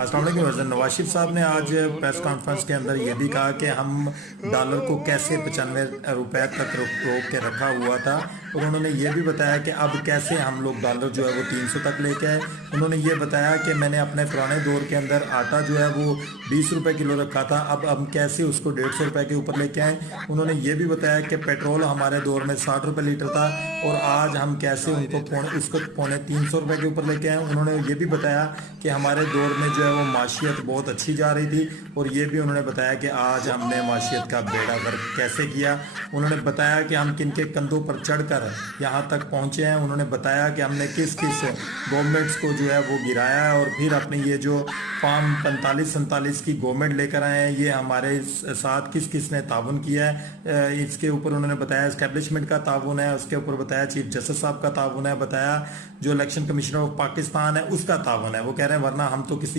अस्सलाम वालेकुम वज़ीर नवाज शरीफ साहब ने आज प्रेस कॉन्फ्रेंस के अंदर ये भी कहा कि हम डॉलर को कैसे 95 रुपए तक रोक के रखा हुआ था, और उन्होंने ये भी बताया कि अब कैसे हम लोग डॉलर जो है वो 300 तक लेके आए। उन्होंने ये बताया कि मैंने अपने पुराने दौर के अंदर आटा जो है वो 20 रुपए किलो रखा था, अब हम कैसे उसको 150 रुपए के ऊपर लेके आए। उन्होंने ये भी बताया कि पेट्रोल हमारे दौर में 60 रुपए लीटर था और आज हम कैसे उसको पौने 300 रुपए के ऊपर लेके आए। उन्होंने ये भी बताया कि हमारे दौर में जो है वो माशियत बहुत अच्छी जा रही थी, और ये भी उन्होंने बताया कि आज हमने माशियत का बेड़ा गर्क कैसे किया। उन्होंने बताया कि हम किन के कंधों पर चढ़कर यहाँ तक पहुँचे हैं। उन्होंने बताया कि हमने किस किस गवर्नमेंट्स को जो है वो गिराया है, और फिर अपनी ये जो फार्म 45-47 की गवर्नमेंट लेकर आए हैं, ये हमारे साथ किस किस ने ताउन किया है। इसके ऊपर उन्होंने बताया इस्टेब्लिशमेंट का ताउन है, उसके ऊपर बताया चीफ जस्टिस साहब का ताउन है, बताया जो इलेक्शन कमीशनर ऑफ पाकिस्तान है उसका ताउन है। वो कह रहे हैं वरना हम तो किसी